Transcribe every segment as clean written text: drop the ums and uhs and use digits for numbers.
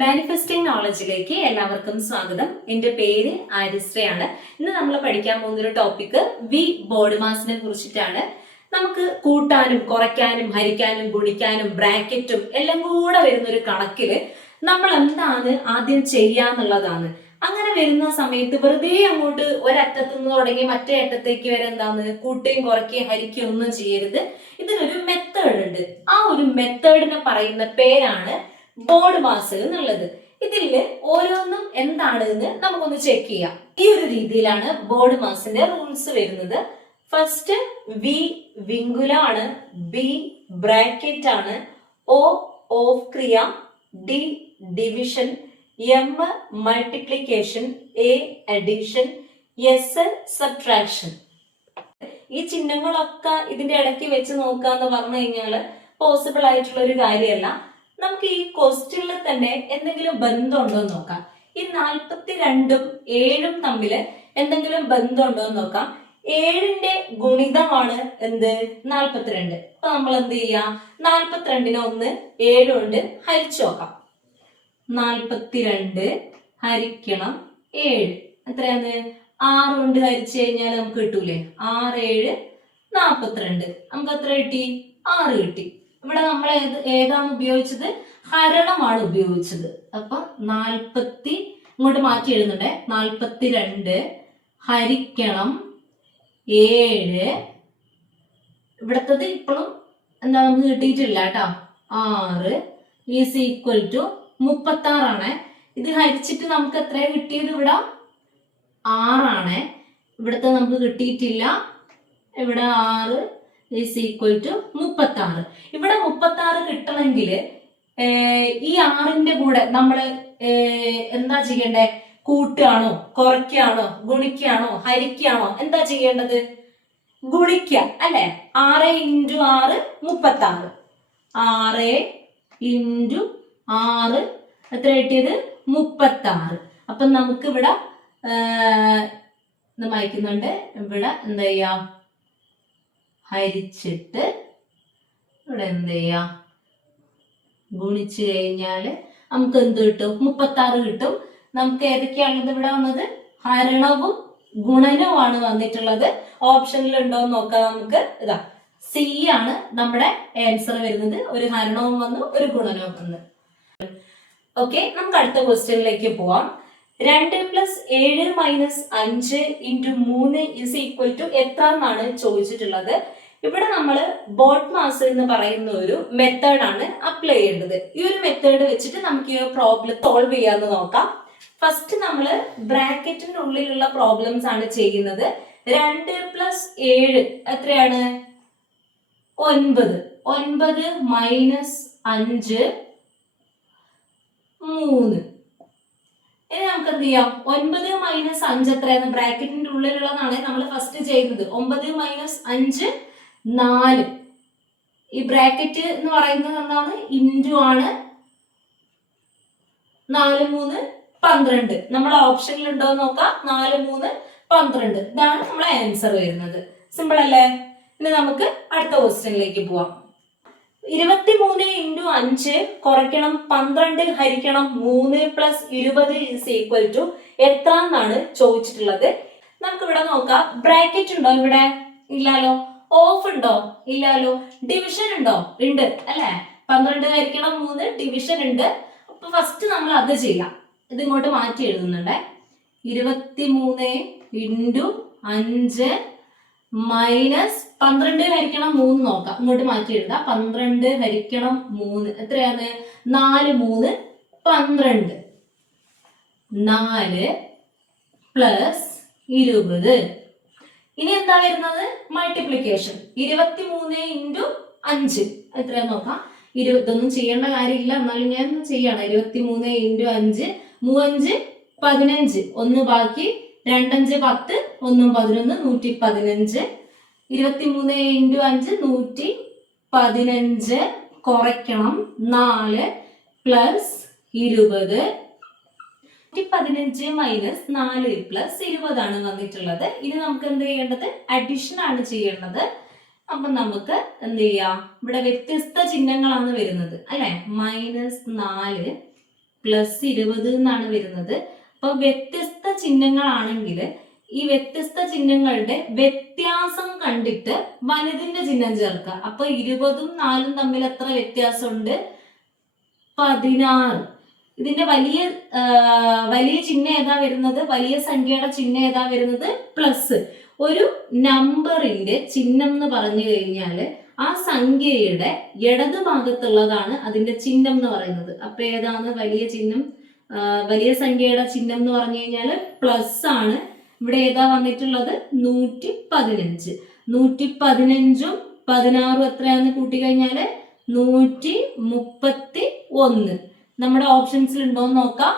Manifesting നോളജിലേക്ക് എല്ലാവർക്കും സ്വാഗതം. എൻ്റെ പേര് ആരിശ്രയാണ്. ഇന്ന് നമ്മൾ പഠിക്കാൻ പോകുന്ന ഒരു ടോപ്പിക് ബോർഡ് മാസിനെ കുറിച്ചിട്ടാണ്. നമുക്ക് കൂട്ടാനും കുറയ്ക്കാനും ഹരിക്കാനും ഗുണിക്കാനും ബ്രാക്കറ്റും എല്ലാം കൂടെ വരുന്ന ഒരു കണക്കില് നമ്മൾ എന്താണ് ആദ്യം ചെയ്യാന്നുള്ളതാണ്. അങ്ങനെ വരുന്ന സമയത്ത് വെറുതെ അങ്ങോട്ട് ഒരറ്റത്തു നിന്ന് തുടങ്ങി മറ്റേ അറ്റത്തേക്ക് വരെ എന്താണ് കൂട്ടുകയും കുറയ്ക്കുകയും ഹരിക്കുകയും ഒന്നും ചെയ്യരുത്. ഇതിനൊരു മെത്തേഡ് ഉണ്ട്. ആ ഒരു മെത്തേഡിനെ പറയുന്ന പേരാണ് ബോർഡ് മാസ് എന്നുള്ളത്. ഇതില് ഓരോന്നും എന്താണ് എന്ന് നമുക്കൊന്ന് ചെക്ക് ചെയ്യാം. ഈ ഒരു രീതിയിലാണ് ബോർഡ് മാസിന്റെ റൂൾസ് വരുന്നത്. ഫസ്റ്റ് വി വിങ്കുല ആണ്, ബി ബ്രാക്കറ്റ് ആണ്, ഒ ഓഫ് ക്രിയ, D division, M multiplication, A addition, S subtraction. ഈ ചിഹ്നങ്ങളൊക്കെ ഇതിന്റെ ഇടയ്ക്ക് വെച്ച് നോക്കാന്ന് പറഞ്ഞു കഴിഞ്ഞാല് പോസിബിൾ ആയിട്ടുള്ള ഒരു കാര്യമല്ല. നമുക്ക് ഈ ക്വസ്റ്റ്യനിൽ തന്നെ എന്തെങ്കിലും ബന്ധമുണ്ടോ എന്ന് നോക്കാം. ഈ 42ഉം 7ഉം തമ്മില് എന്തെങ്കിലും ബന്ധമുണ്ടോ എന്ന് നോക്കാം. 7ന്റെ ഗുണിതമാണ് എന്ത് 42. അപ്പൊ നമ്മൾ എന്ത് ചെയ്യാം, 42നെ ഒന്ന് 7 കൊണ്ട് ഹരിച്ചു നോക്കാം. 42 ഹരിക്കണം 7 എത്രയാണ്? 6 കൊണ്ട് ഹരിച്ചു കഴിഞ്ഞാൽ നമുക്ക് കിട്ടൂലേ? 6 7 42. നമുക്ക് എത്ര കിട്ടി? 6 കിട്ടി. ഇവിടെ നമ്മൾ ഏതാണ് ഉപയോഗിച്ചത്? ഹരണമാണ് ഉപയോഗിച്ചത്. അപ്പൊ 40 ഇങ്ങോട്ട് മാറ്റി എഴുതുന്നുണ്ടേ. 42 ഹരിക്കണം 7. ഇവിടത്തത് ഇപ്പോഴും എന്താ നമുക്ക് കിട്ടിയിട്ടില്ല കേട്ടോ. 6 ഈസ് ഈക്വൽ ടു 36 ആണ്. ഇത് ഹരിച്ചിട്ട് നമുക്ക് എത്ര കിട്ടിയത്? ഇവിടെ 6 ആണ്. ഇവിടത്തെ നമുക്ക് കിട്ടിയിട്ടില്ല. ഇവിടെ 6 ഈസ് ഈക്വൽ ടു 36. ഇവിടെ 36 കിട്ടണമെങ്കിൽ ഈ 6ന്റെ കൂടെ നമ്മൾ എന്താ ചെയ്യണ്ടേ? കൂട്ടുകയാണോ കുറയ്ക്കുകയാണോ ഗുണിക്കുകയാണോ ഹരിക്കുകയാണോ? എന്താ ചെയ്യേണ്ടത്? ഗുണിക്കുക അല്ലെ? 6 × 6 36. 6 × 6 എത്ര കിട്ടിയത്? 36. അപ്പൊ നമുക്ക് ഇവിടെ വായിക്കുന്നുണ്ട്. ഇവിടെ എന്താ ചെയ്യാം? ഹരിച്ചിട്ട് ഇവിടെ എന്ത് ചെയ്യാം? ഗുണിച്ചു കഴിഞ്ഞാല് നമുക്ക് എന്ത് കിട്ടും? 36 കിട്ടും. നമുക്ക് ഏതൊക്കെയാണത് ഇവിടെ വന്നത്? ഹരണവും ഗുണനവുമാണ് വന്നിട്ടുള്ളത്. ഓപ്ഷനിൽ ഉണ്ടോ എന്ന് നോക്കാം. നമുക്ക് ഇതാ സി ആണ് നമ്മുടെ ആൻസർ വരുന്നത്. ഒരു ഹരണവും വന്നു, ഒരു ഗുണനവും വന്നു. ഓക്കെ, നമുക്ക് അടുത്ത ക്വസ്റ്റ്യനിലേക്ക് പോവാം. 2 + 7 - 5 × 3 ഈസ് ഈക്വൽ ടു എത്ര എന്നാണ് ചോദിച്ചിട്ടുള്ളത്. ഇവിടെ നമ്മൾ ബോർഡ് മാസ് എന്ന് പറയുന്ന ഒരു മെത്തേഡാണ് അപ്ലൈ ചെയ്യേണ്ടത്. ഈ ഒരു മെത്തേഡ് വെച്ചിട്ട് നമുക്ക് ഈ പ്രോബ്ലം സോൾവ് ചെയ്യാന്ന് നോക്കാം. ഫസ്റ്റ് നമ്മൾ ബ്രാക്കറ്റിന്റെ ഉള്ളിലുള്ള പ്രോബ്ലംസ് ആണ് ചെയ്യുന്നത്. 2 + 7 എത്രയാണ്? 9. 9 - 5 3. ഇനി നമുക്ക് എന്ത് ചെയ്യാം? 9 - 5 എത്രയാണ്? ബ്രാക്കറ്റിന്റെ ഉള്ളിലുള്ളതാണ് നമ്മൾ ഫസ്റ്റ് ചെയ്യുന്നത്. 9 - 5 4. ഈ ബ്രാക്കറ്റ് എന്ന് പറയുന്നത് എന്താണ്? ഇൻറ്റു ആണ്. 4 3 12. നമ്മളെ ഓപ്ഷനിൽ ഉണ്ടോ എന്ന് നോക്കാം. 4 3 12. ഇതാണ് നമ്മളെ ആൻസർ വരുന്നത്. സിമ്പിൾ അല്ലേ? ഇനി നമുക്ക് അടുത്ത ക്വസ്റ്റ്യനിലേക്ക് പോവാം. 23 × 5 കുറയ്ക്കണം 12 ഹരിക്കണം 3 + 20 ഈസ് ഈക്വൽ ടു എത്ര എന്നാണ് ചോദിച്ചിട്ടുള്ളത്. നമുക്ക് ഇവിടെ നോക്കാം. ബ്രാക്കറ്റ് ഉണ്ടോ ഇവിടെ? ഇല്ലാലോ. ഓഫ് ഉണ്ടോ? ഇല്ലാലോ. ഡിവിഷൻ ഉണ്ടോ? ഉണ്ട് അല്ലെ? 12 ഹരിക്കണം 3 ഡിവിഷൻ ഉണ്ട്. അപ്പൊ ഫസ്റ്റ് നമ്മൾ അത് ചെയ്യാം. ഇത് ഇങ്ങോട്ട് മാറ്റി എഴുതുന്നുണ്ടേ. 23 × 5 മൈനസ് 12 ഹരിക്കണം 3 നോക്കാം. ഇങ്ങോട്ട് മാറ്റി എഴുതാം. 12 ഹരിക്കണം 3 എത്രയാണ്? 4 3 12. 4 + 20. ഇനി എന്താ വരുന്നത്? മൾട്ടിപ്ലിക്കേഷൻ. 23 × 5 എത്രയാന്ന് നോക്കാം. ഇതൊന്നും ചെയ്യേണ്ട കാര്യമില്ല, എന്നാലും ഞാൻ ചെയ്യണം. 23 × 5 3 5 15. 1 ബാക്കി 2 5 10 1 11 115. 23 × 5 115 കുറയ്ക്കണം 4 + 20. 15 - 4 + 20 ആണ് വന്നിട്ടുള്ളത്. ഇനി നമുക്ക് എന്ത് ചെയ്യേണ്ടത്? അഡീഷൻ ആണ് ചെയ്യേണ്ടത്. അപ്പൊ നമുക്ക് എന്ത് ചെയ്യാം? ഇവിടെ വ്യത്യസ്ത ചിഹ്നങ്ങളാണ് വരുന്നത് അല്ലെ? -4 +20 എന്നാണ് വരുന്നത്. അപ്പൊ വ്യത്യസ്ത ചിഹ്നങ്ങളാണെങ്കിൽ ഈ വ്യത്യസ്ത ചിഹ്നങ്ങളുടെ വ്യത്യാസം കണ്ടിട്ട് വലുതിന്റെ ചിഹ്നം ചേർക്കുക. അപ്പൊ 20ഉം 4ഉം തമ്മിൽ എത്ര വ്യത്യാസമുണ്ട്? 16. ഇതിന്റെ വലിയ ചിഹ്നം ഏതാ വരുന്നത്? വലിയ സംഖ്യയുടെ ചിഹ്നം ഏതാ വരുന്നത്? പ്ലസ്. ഒരു നമ്പറിന്റെ ചിഹ്നം എന്ന് പറഞ്ഞു കഴിഞ്ഞാൽ ആ സംഖ്യയുടെ ഇടതുഭാഗത്തുള്ളതാണ് അതിന്റെ ചിഹ്നം എന്ന് പറയുന്നത്. അപ്പൊ ഏതാണ് വലിയ ചിഹ്നം? വലിയ സംഖ്യയുടെ ചിഹ്നം എന്ന് പറഞ്ഞു കഴിഞ്ഞാൽ പ്ലസ് ആണ്. ഇവിടെ ഏതാ വന്നിട്ടുള്ളത്? 115. 115ഉം 16ഉം എത്രയാന്ന് കൂട്ടി കഴിഞ്ഞാല് 131. നമ്മുടെ ഓപ്ഷൻസിൽ ഉണ്ടോന്ന് നോക്കാം.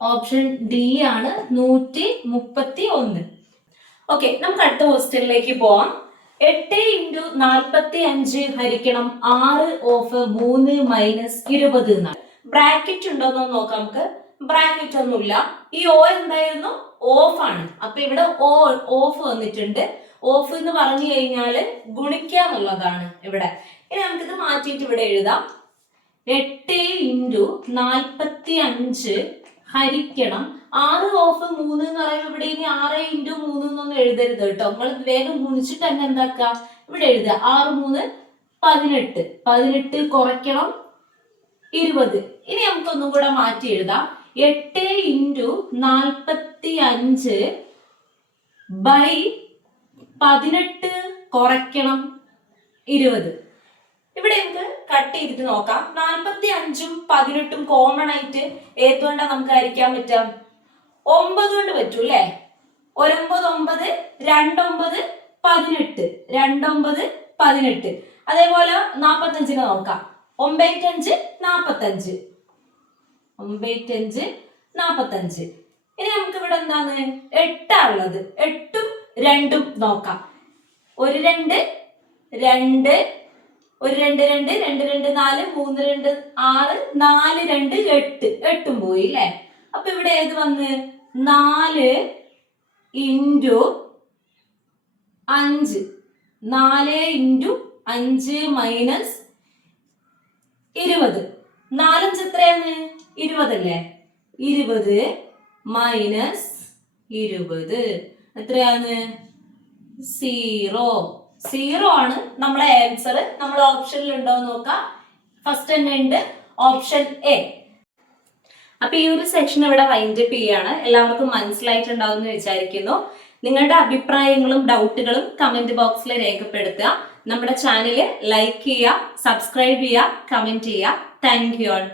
ഓപ്ഷൻ ഡി ആണ് 131. ഓക്കെ, നമുക്ക് അടുത്ത ക്വസ്റ്റ്യനിലേക്ക് പോവാം. 8 × 45 ഹരിക്കണം 6 ഓഫ് 3 - 20 എന്നാണ്. ബ്രാക്കറ്റ് ഉണ്ടോന്ന് നോക്കാം നമുക്ക്. ബ്രാക്കറ്റ് ഒന്നുമില്ല. ഈ ഓ എന്തായിരുന്നു? ഓഫ് ആണ്. അപ്പൊ ഇവിടെ ഓഫ് വന്നിട്ടുണ്ട്. ഓഫ് എന്ന് പറഞ്ഞു കഴിഞ്ഞാല് ഗുണിക്കാന്നുള്ളതാണ് ഇവിടെ. ഇനി നമുക്കിത് മാറ്റിയിട്ട് ഇവിടെ എഴുതാം. 8 × 45 ഹരിക്കണം 6 ഓഫ് 3 എന്ന് പറയുമ്പോൾ ഇവിടെ ഇനി 6 × 3 എന്നൊന്നും എഴുതരുത് കേട്ടോ. നിങ്ങൾ വേഗം ഗുണിച്ചിട്ട് തന്നെ എന്താക്കുക, ഇവിടെ എഴുതുക. 6 3 18. 18 കുറയ്ക്കണം 20. ഇനി നമുക്കൊന്നും കൂടെ മാറ്റി എഴുതാം. 8 × 45 / 18 കുറയ്ക്കണം 20. ഇവിടെ നമുക്ക് കട്ട് ചെയ്തിട്ട് നോക്കാം. 45ഉം 18ഉം കോമൺ ആയിട്ട് ഏതുകൊണ്ടാ നമുക്ക് ഹരിക്കാൻ പറ്റാം? 9 കൊണ്ട് പറ്റൂ അല്ലേ? 1 9 9, 2 9 18, 2 9 18. അതേപോലെ 45നെ നോക്കാം. 9 5 45, 9 5 45. ഇനി നമുക്ക് ഇവിടെ എന്താണ് 8 ഉള്ളത്. 8ഉം 2ഉം നോക്കാം. 1 2 2, 1 2 2, 2 2 4, 3 2 6, 4 2 8. 8ഉം പോയി അല്ലേ? അപ്പൊ ഇവിടെ ഏത് വന്ന്? 4 × 5. 4 × 5 - 20. 4 5 എത്രയാണ്? 20 അല്ലേ? 20 - 20 എത്രയാണ്? 0. 0 ആണ് നമ്മളെ ആൻസർ. നമ്മുടെ ഓപ്ഷനിൽ ഉണ്ടോ എന്ന് നോക്കാം. ഫസ്റ്റ് തന്നെ ഉണ്ട്, ഓപ്ഷൻ എ. അപ്പൊ ഈ ഒരു സെക്ഷൻ ഇവിടെ വൈൻഡപ്പ് ചെയ്യാണ്. എല്ലാവർക്കും മനസ്സിലായിട്ടുണ്ടാവും എന്ന് വിചാരിക്കുന്നു. നിങ്ങളുടെ അഭിപ്രായങ്ങളും ഡൗട്ടുകളും കമന്റ് ബോക്സിൽ രേഖപ്പെടുത്തുക. നമ്മുടെ ചാനൽ ലൈക്ക് ചെയ്യുക, സബ്സ്ക്രൈബ് ചെയ്യുക, കമന്റ് ചെയ്യുക. Thank you all.